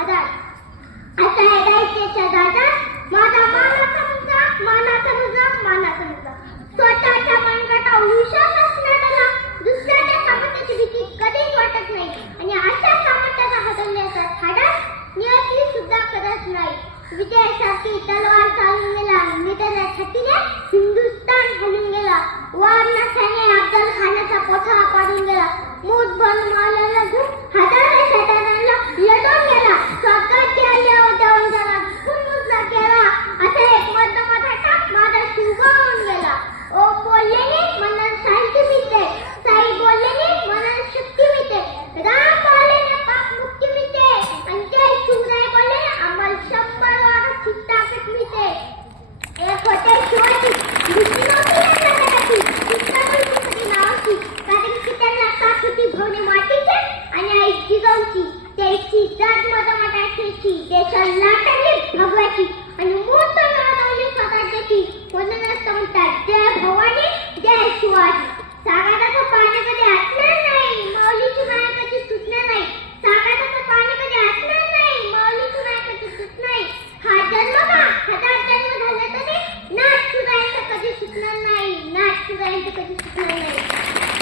आधार. आता हे दैत्याच्या दाटात माझा मानाचा मुलगा, मानाचा मुलगा, मानाचा मुलगा. स्वतःच्या मनगटावर विश्वास असणाऱ्याला दुसऱ्याच्या सामर्थ्याची भीती कधीच वाटत नाही आणि अशा सामर्थ्याचा हादरण्याचा धाडस नियती सुद्धा करत नाही. विजयासारखी तलवार चालून गेला, निधड्या छातीने हिंदुस्थान हलून गेला. वारणासाने अफजल खानाचा पोथळा पाडून गेला. मूठभर मावळ्याला घेऊन हजारो शैतानांना लढून गेला. स्वर्गात गेल्यावर देवांना फुलमुसला केला. असा एक मर्दमधाटा माझा शिवबा होऊन गेला. ओ बोलल्याने मनाला शांती मिळते, साई बोलल्याने मनाला शक्ती मिळते, राम बोलल्याने पाप मुक्ती मिळते आणि जय शिवराय बोलल्याने आम्हाला 100 वाराची ताकद मिळते. एक होते शिवाजी, दुसरी नव्हती यांच्यासाठी, कृष्णाबाई नावाची, कारण की त्यांना साथ होती भवने मातीची आणि आई जिजाऊची. त्याची जात मधमाटाची, देशाला लाटांनी भगवाची आणि मूर्त नादवली स्वतःची. म्हणूनच म्हणतात जय भवानी, जय शिवाजी. सागराचं पाणी कधी आटणार नाही, माऊलीची माया कधी सुटणार नाही. सागराचं पाणी कधी आटणार नाही, माऊलीची माया कधी सुटणार नाही. हा जन्म का 1000 जन्म झाले तरी नाथ सुरायचं कधी सुटणार नाही, नाथ सुरायचं कधी सुटणार नाही.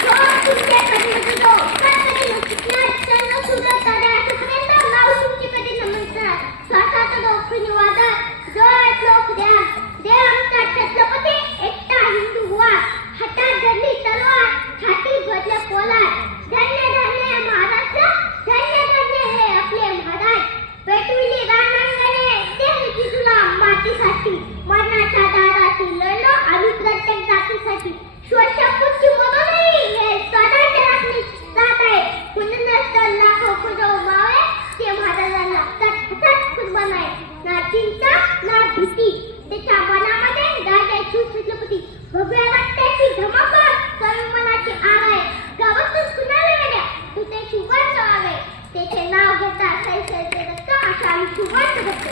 हो तुमच्या कधी होतो कधी सुटणार, चंद्र सुद्धा तडे आठपर्यंत नाव तुमची कधी नमस्कार. श्वासाचं डोकं निवादा डोळ्यात लोक द्या, दे आमचा छत्रपती एकटा हिंदू हुआ. हातात धरली तलवार, छातीत भरले पोलाद. धन्य धन्य महाराष्ट्र, धन्य धन्य हे आपले महाराज. पेटविली रणांगणे देवी तुला मातीसाठी, मरणाच्या दाराची लढलो आम्ही प्रत्येक जातीसाठी. श्वासापुरती म्हणूनही हे स्वतःच्या राखणी जात आहे. म्हणूनच तर लाखो खुदो मावे ते महाराजांना तट कुर्बान आहे. ना चिंता ना भीती त्याच्या मनामध्ये राजा छत्रपती. भव्य रक्ताची धमाका कवी मनाची आग आहे. गावातून कुणाला वेड्या तू ते शुभांत आहे. त्याचे नाव घेता सैसैचे रक्त अशा आम्ही शुभांत करतो.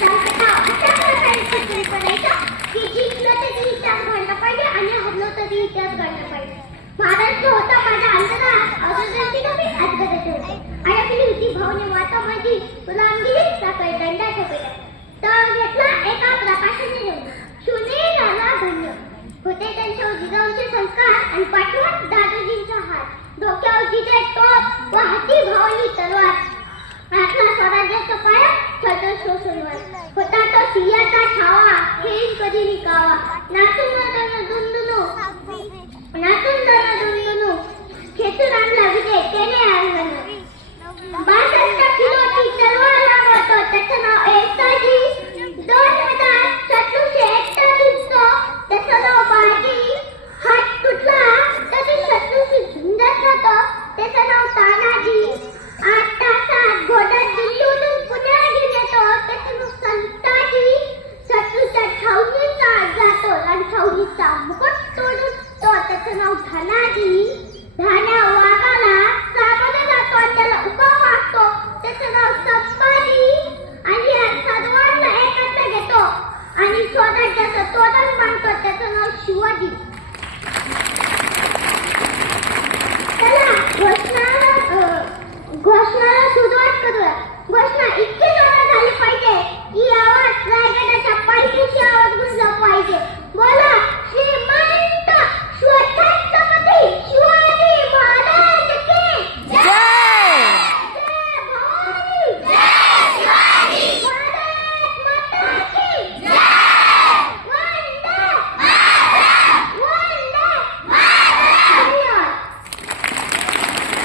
संकटाव अशा प्रकारे खतरी पडायचं की जिंकलं तरी इतिहास घडला पाहिजे आणि हरलो तरी इतिहास घडला पाहिजे. महाराष्ट्र होता माझ्या अंतरात, अगोदरची नव्हे आजगराचे होते. अडकली होती भावने माता माझी, गुलामगिरी साखळी दंडाच्या पेट्या. तळ घेतला एका प्रकाशाने घेऊन, शून्य झाला धन्य. होते त्यांच्यावर जिजाऊंचे संस्कार आणि पाठवत दादाजींचा हात. डोक्यावर जिजे टोप व हाती भावनी तलवार. आपला स्वराज्याचा पाया छत्र शोषणवर होता तो सिंहाचा छावा, खेळीन कधी निकावा. नाचून दुंदुनू, नाचून दुंदुनू, खेचून आणला विजय त्याने आणलं. 62 किलोची तलवार लागवतो, त्याचं नाव एकताजी. 2741 त्याचं नाव बाजी. हात तुटला तरी शत्रूशी झुंजत राहतो, त्याचं नाव तानाजी. 8 तासात घोड्यात दिल्लीहून पुण्याला घेऊन येतो, त्याचं नाव संताजी. शत्रूच्या छावणीचा जातो आणि छावणीचा मुकुट तोडून तो, त्याचं नाव धनाजी.